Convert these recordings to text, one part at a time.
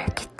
Our kitchen.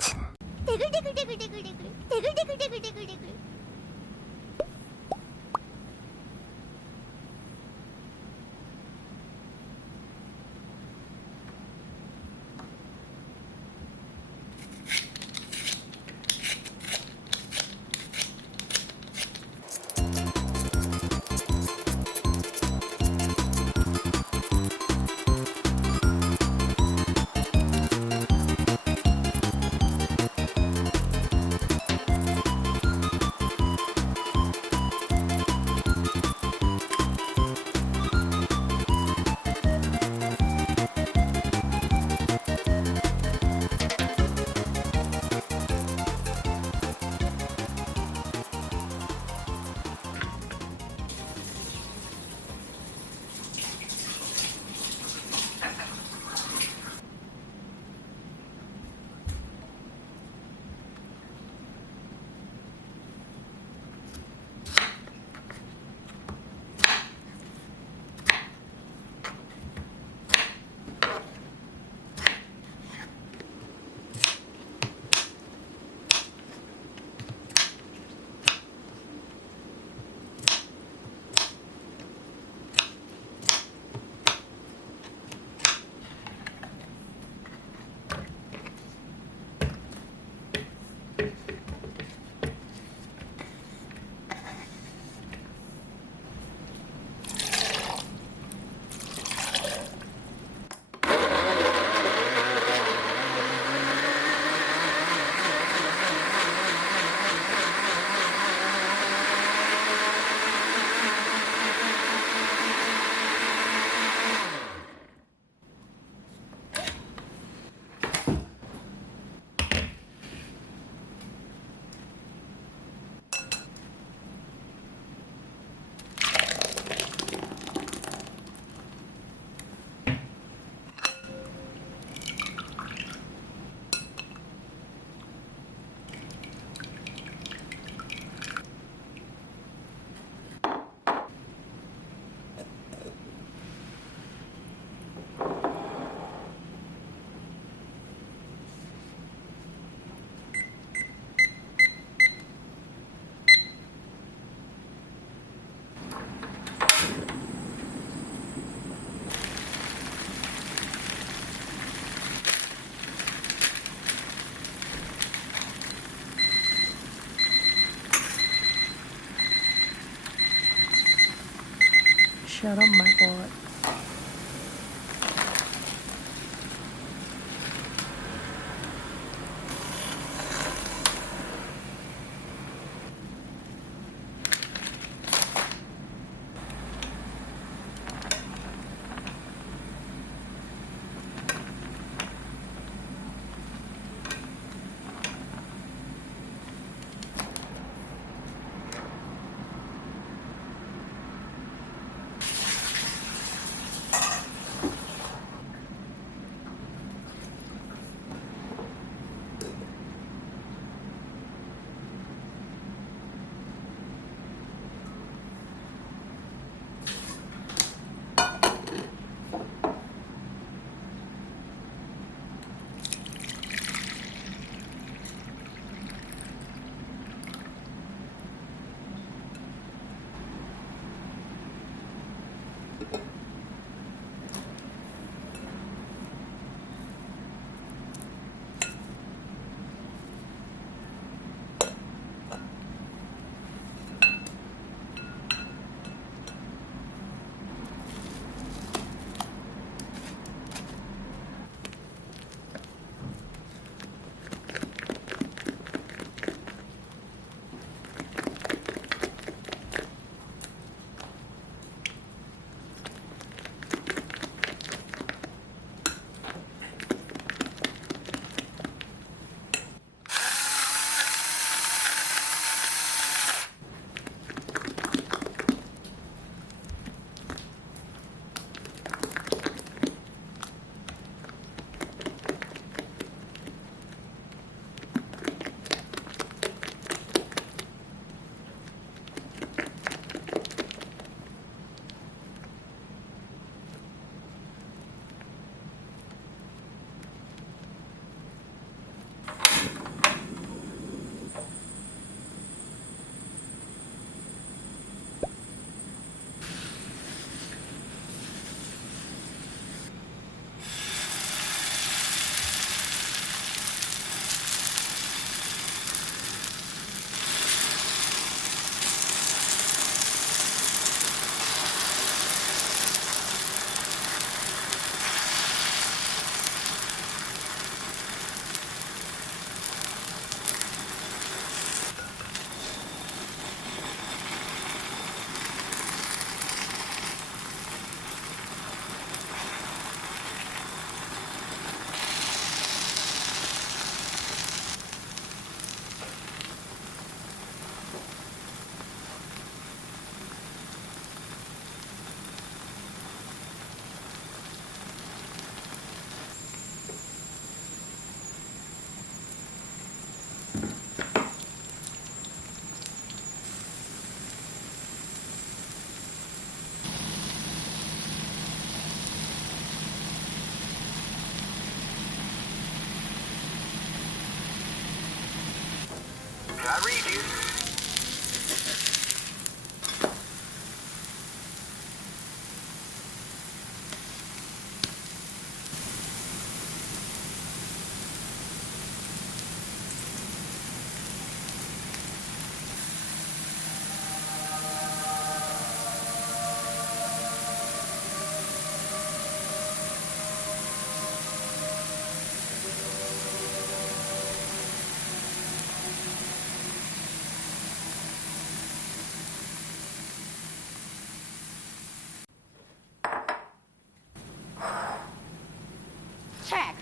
Shut up, my boy. read you. Check.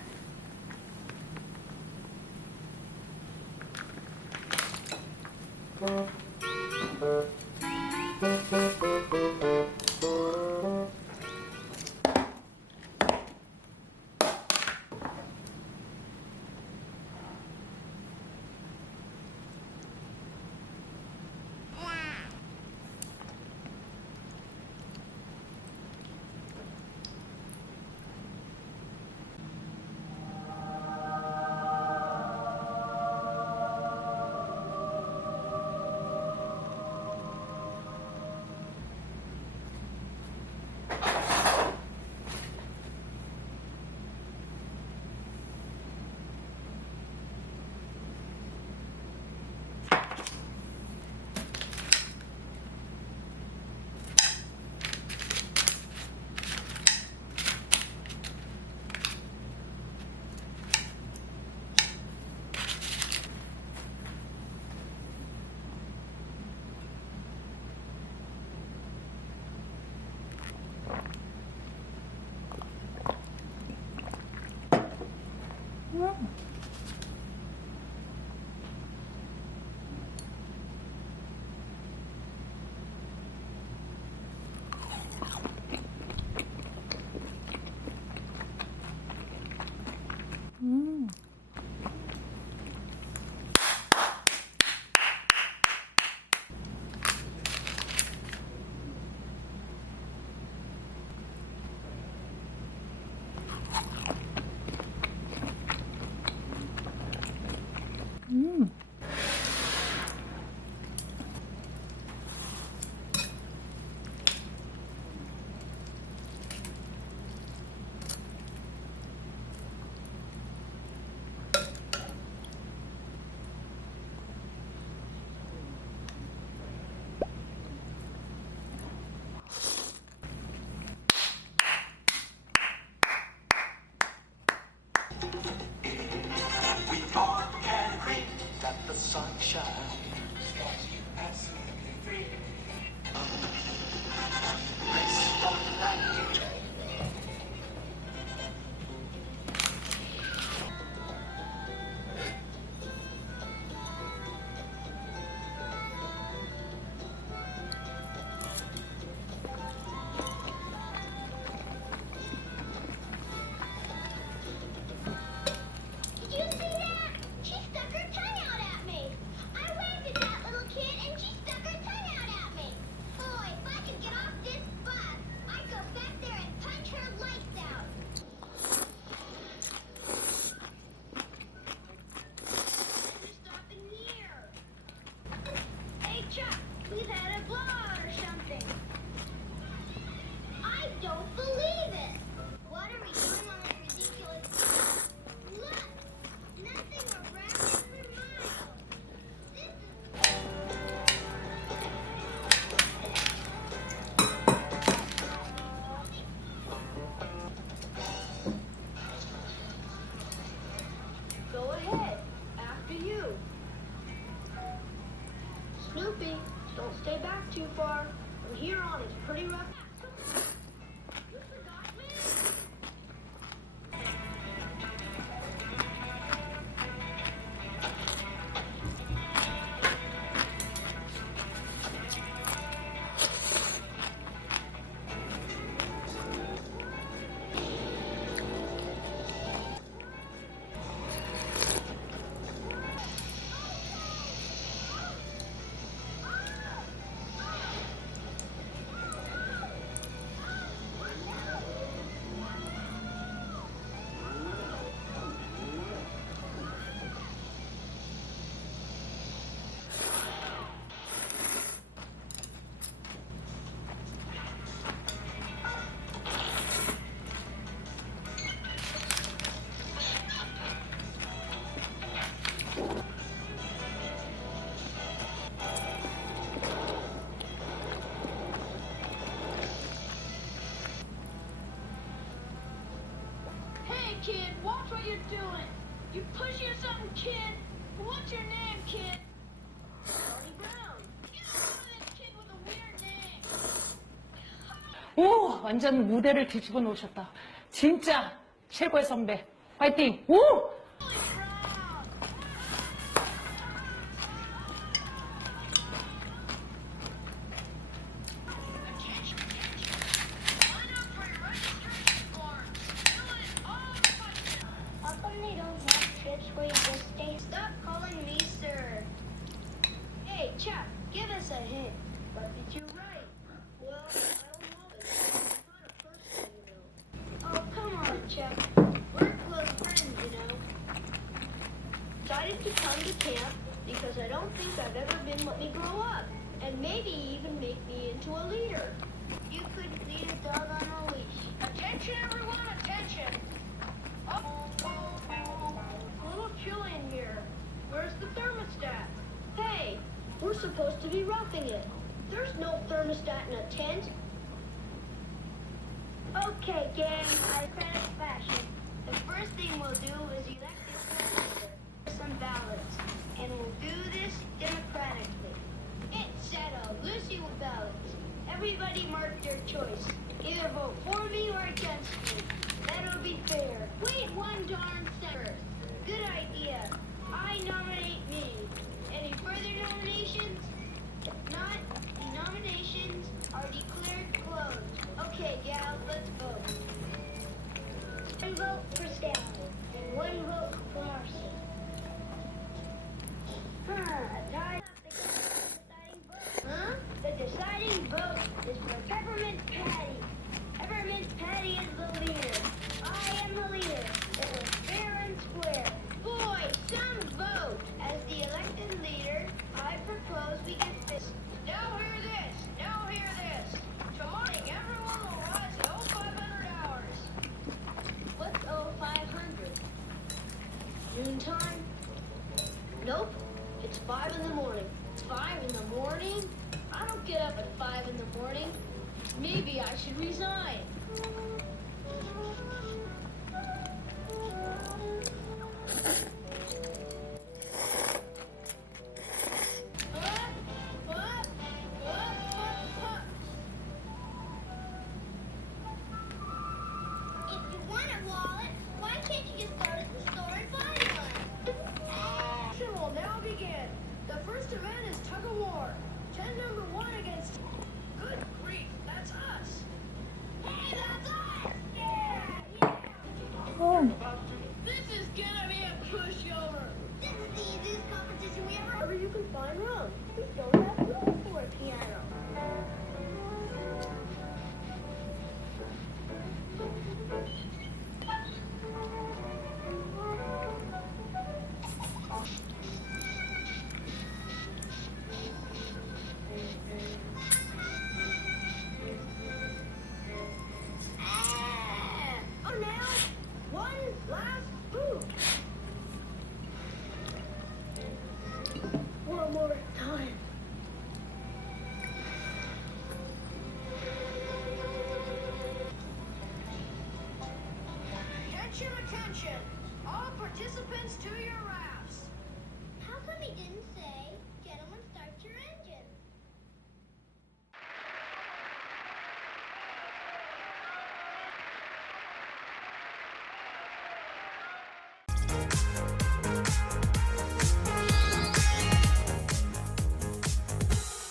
We born and free, let the sun shine. Absolutely free. Race for life. Did you see that? She stuck her tongue out at me. I kid, watch what you're doing. You pushing something, kid? What's your name, kid? Charlie Brown. Get over this kid with a weird name. 오, 완전 무대를 뒤집어 놓으셨다. 진짜 최고의 선배. 파이팅! 오! Charlie Brown. Attention, attention. Line up for your registration forms. Fill in all the questions. How come they don't have trips where you just stay? Stop calling me sir. Hey, chap, give us a hint. What did you write? Well, I don't know. It's not a person, you know. Oh, come on, chap. We're close friends, you know. Decided to come to camp because I don't think I've ever been let me grow up. And maybe even make me into a leader. You could lead a dog on a leash. Attention, everyone, attention. Oh, a little chilly in here. Where's the thermostat? Hey, we're supposed to be roughing it. There's no thermostat in a tent. Okay, gang, democratic fashion. The first thing we'll do is elect a leader. Some ballots. And we'll do this democratically. It's settled. Lucy with ballots. Everybody mark their choice. Either vote for me or against me. That'll be fair. Wait one darn second. Good idea. I nominate me. Any further nominations? If not, the nominations are declared closed. Okay, gals, let's vote. One vote for Stanley. And one vote for Marcy. Deciding vote. Huh? The deciding vote is for Peppermint Patty. Peppermint Patty is the leader. I am the leader. It was fair and square. Boy, some vote. As the elected leader, I propose we get this. Now hear this. Now hear this. Tomorrow, everyone will rise at 0500 hours. What's 0500? Noontime? Nope. It's 5 in the morning. 5 in the morning? I don't get up at 5 in the morning. Maybe I should resign. If you want a wallet, why can't you just go to the store and buy one? Action will now begin. The first event is tug of war. 10 number 1 against. Good grief, that's us. Hey, that's us! Yeah! This is gonna be a pushover. This is the easiest competition we ever. Wherever you can find room. We don't have room for a piano. Oh, now, one last move. One more time. Attention, attention. All participants to your rafts. How come he didn't